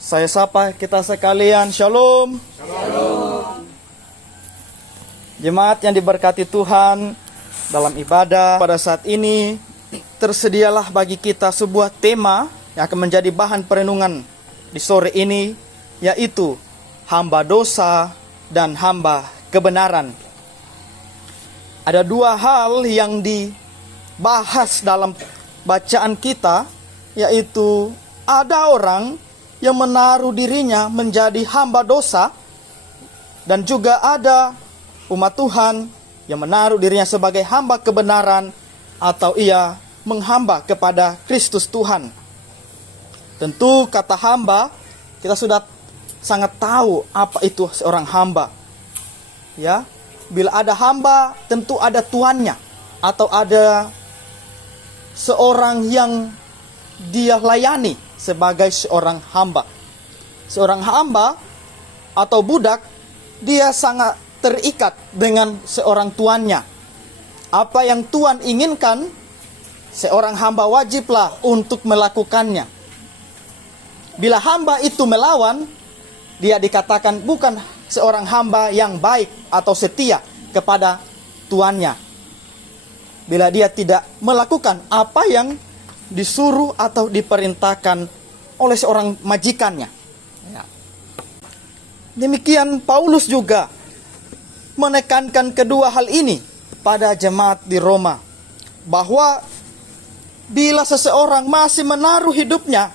Saya sapa kita sekalian, Shalom. Jemaat yang diberkati Tuhan, dalam ibadah pada saat ini tersedialah bagi kita sebuah tema yang akan menjadi bahan perenungan di sore ini, yaitu hamba dosa dan hamba kebenaran. Ada dua hal yang dibahas dalam bacaan kita, yaitu ada orang yang menaruh dirinya menjadi hamba dosa, dan juga ada umat Tuhan yang menaruh dirinya sebagai hamba kebenaran, atau ia menghamba kepada Kristus Tuhan. Tentu kata hamba, kita sudah sangat tahu apa itu seorang hamba. Ya, bila ada hamba, tentu ada tuannya, atau ada seorang yang dia layani sebagai seorang hamba. Seorang hamba atau budak, dia sangat terikat dengan seorang tuannya. Apa yang Tuhan inginkan, seorang hamba wajiblah untuk melakukannya. Bila hamba itu melawan, dia dikatakan bukan seorang hamba yang baik atau setia kepada tuannya. Bila dia tidak melakukan apa yang disuruh atau diperintahkan oleh seorang majikannya. Ya. Demikian Paulus juga menekankan kedua hal ini pada jemaat di Roma, bahwa bila seseorang masih menaruh hidupnya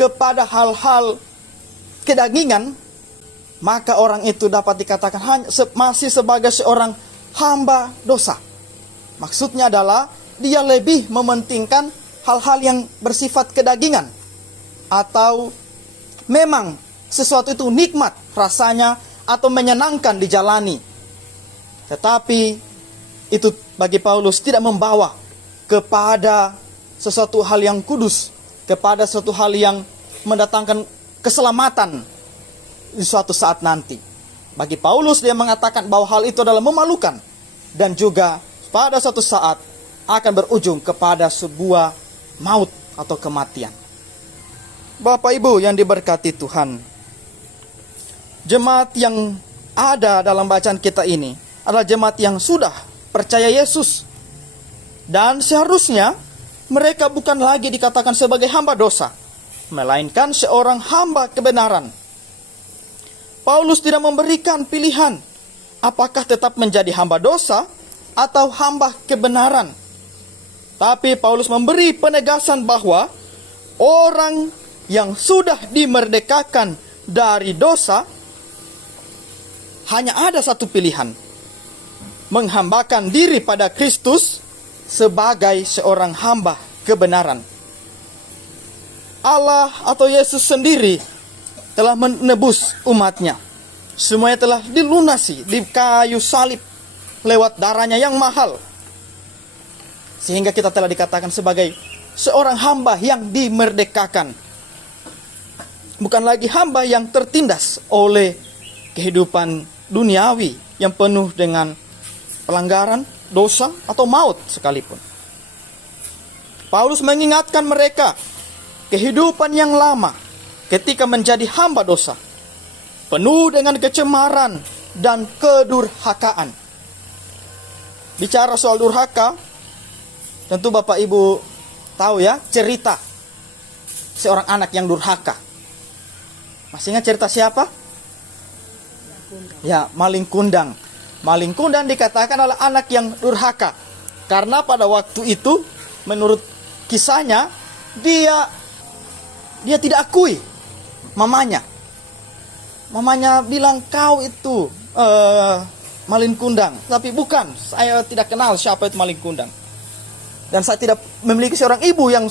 kepada hal-hal kedagingan, maka orang itu dapat dikatakan masih sebagai seorang hamba dosa. Maksudnya adalah dia lebih mementingkan hal-hal yang bersifat kedagingan, atau memang sesuatu itu nikmat rasanya atau menyenangkan dijalani. Tetapi itu bagi Paulus tidak membawa kepada sesuatu hal yang kudus, kepada sesuatu hal yang mendatangkan keselamatan di suatu saat nanti. Bagi Paulus, dia mengatakan bahwa hal itu adalah memalukan, dan juga pada suatu saat akan berujung kepada sebuah maut atau kematian. Bapak Ibu yang diberkati Tuhan, jemaat yang ada dalam bacaan kita ini adalah jemaat yang sudah percaya Yesus, dan seharusnya mereka bukan lagi dikatakan sebagai hamba dosa, melainkan seorang hamba kebenaran. Paulus tidak memberikan pilihan apakah tetap menjadi hamba dosa atau hamba kebenaran. Tapi Paulus memberi penegasan bahwa orang yang sudah dimerdekakan dari dosa, hanya ada satu pilihan: menghambakan diri pada Kristus sebagai seorang hamba kebenaran. Allah atau Yesus sendiri telah menebus umatnya. Semuanya telah dilunasi di kayu salib lewat darahnya yang mahal, sehingga kita telah dikatakan sebagai seorang hamba yang dimerdekakan. Bukan lagi hamba yang tertindas oleh kehidupan duniawi yang penuh dengan pelanggaran, dosa, atau maut sekalipun. Paulus mengingatkan mereka kehidupan yang lama ketika menjadi hamba dosa, penuh dengan kecemaran dan kedurhakaan. Bicara soal durhaka, tentu Bapak Ibu tahu ya cerita seorang anak yang durhaka. Masih ingat cerita siapa? Ya, maling kundang. Maling kundang dikatakan adalah anak yang durhaka, karena pada waktu itu menurut kisahnya dia tidak akui mamanya. Mamanya bilang, kau itu maling kundang. Tapi bukan, saya tidak kenal siapa itu maling kundang. Dan saya tidak memiliki seorang ibu yang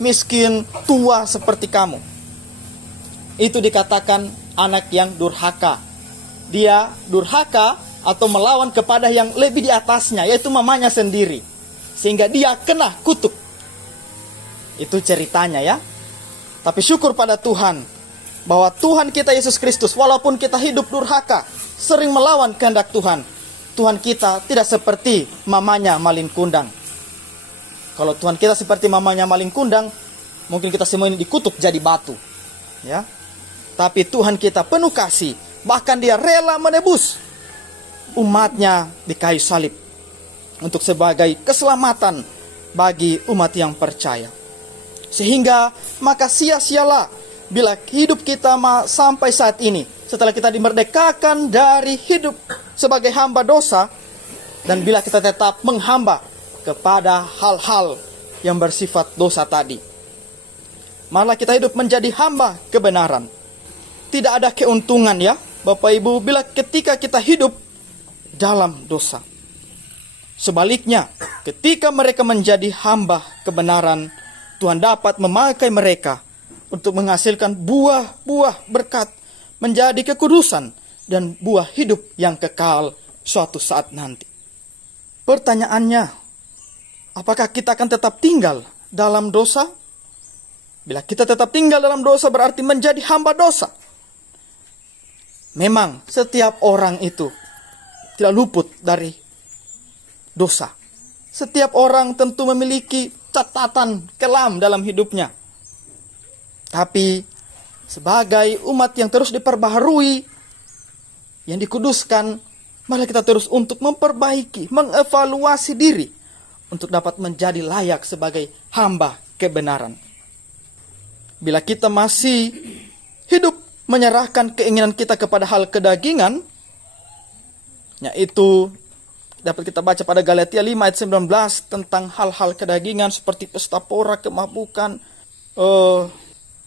miskin tua seperti kamu. Itu dikatakan anak yang durhaka. Dia durhaka atau melawan kepada yang lebih di atasnya, yaitu mamanya sendiri, sehingga dia kena kutuk. Itu ceritanya ya. Tapi syukur pada Tuhan bahwa Tuhan kita Yesus Kristus, walaupun kita hidup durhaka, sering melawan kehendak Tuhan, Tuhan kita tidak seperti mamanya maling kundang. Kalau Tuhan kita seperti mamanya maling kundang, mungkin kita semua ini dikutuk jadi batu. Ya. Tapi Tuhan kita penuh kasih. Bahkan dia rela menebus umatnya di kayu salib untuk sebagai keselamatan bagi umat yang percaya. Sehingga maka sia-sialah bila hidup kita sampai saat ini, setelah kita dimerdekakan dari hidup sebagai hamba dosa, dan bila kita tetap menghamba kepada hal-hal yang bersifat dosa tadi. Malah kita hidup menjadi hamba kebenaran. Tidak ada keuntungan ya Bapak Ibu bila ketika kita hidup dalam dosa. Sebaliknya, ketika mereka menjadi hamba kebenaran, Tuhan dapat memakai mereka untuk menghasilkan buah-buah berkat, menjadi kekudusan dan buah hidup yang kekal suatu saat nanti. Pertanyaannya, apakah kita akan tetap tinggal dalam dosa? Bila kita tetap tinggal dalam dosa berarti menjadi hamba dosa. Memang setiap orang itu tidak luput dari dosa. Setiap orang tentu memiliki catatan kelam dalam hidupnya. Tapi sebagai umat yang terus diperbaharui, yang dikuduskan, malah kita terus untuk memperbaiki, mengevaluasi diri untuk dapat menjadi layak sebagai hamba kebenaran. Bila kita masih hidup menyerahkan keinginan kita kepada hal kedagingan, yaitu dapat kita baca pada Galatia 5 ayat 19 tentang hal-hal kedagingan seperti pesta pora, kemabukan,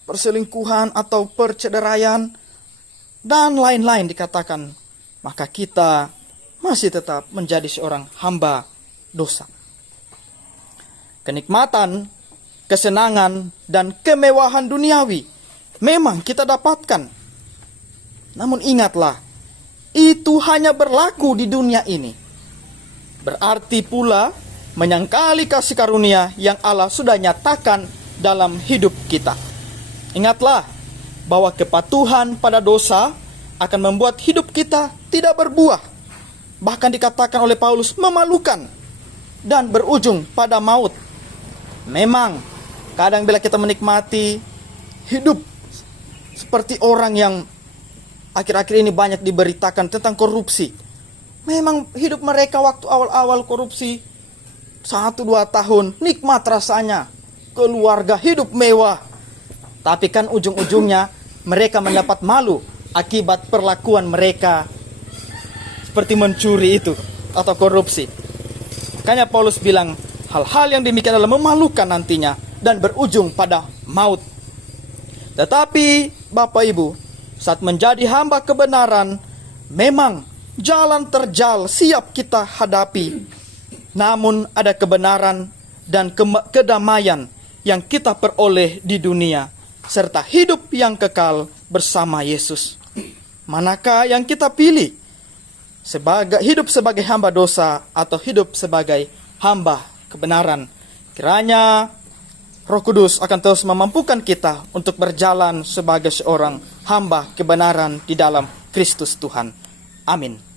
perselingkuhan atau perceraian, dan lain-lain dikatakan, maka kita masih tetap menjadi seorang hamba dosa. Kenikmatan, kesenangan, dan kemewahan duniawi memang kita dapatkan. Namun ingatlah, itu hanya berlaku di dunia ini. Berarti pula menyangkali kasih karunia yang Allah sudah nyatakan dalam hidup kita. Ingatlah bahwa kepatuhan pada dosa akan membuat hidup kita tidak berbuah. Bahkan dikatakan oleh Paulus memalukan dan berujung pada maut. Memang kadang bila kita menikmati hidup seperti orang yang akhir-akhir ini banyak diberitakan tentang korupsi. Memang hidup mereka waktu awal-awal korupsi 1-2 tahun nikmat rasanya, keluarga hidup mewah. Tapi kan ujung-ujungnya mereka mendapat malu akibat perlakuan mereka seperti mencuri itu atau korupsi. Makanya Paulus bilang hal-hal yang demikian adalah memalukan nantinya dan berujung pada maut. Tetapi Bapak Ibu, saat menjadi hamba kebenaran, memang jalan terjal siap kita hadapi. Namun ada kebenaran dan kedamaian yang kita peroleh di dunia, serta hidup yang kekal bersama Yesus. Manakah yang kita pilih? Hidup sebagai hamba dosa atau hidup sebagai hamba kebenaran? Kiranya Roh Kudus akan terus memampukan kita untuk berjalan sebagai seorang hamba kebenaran di dalam Kristus Tuhan. Amin.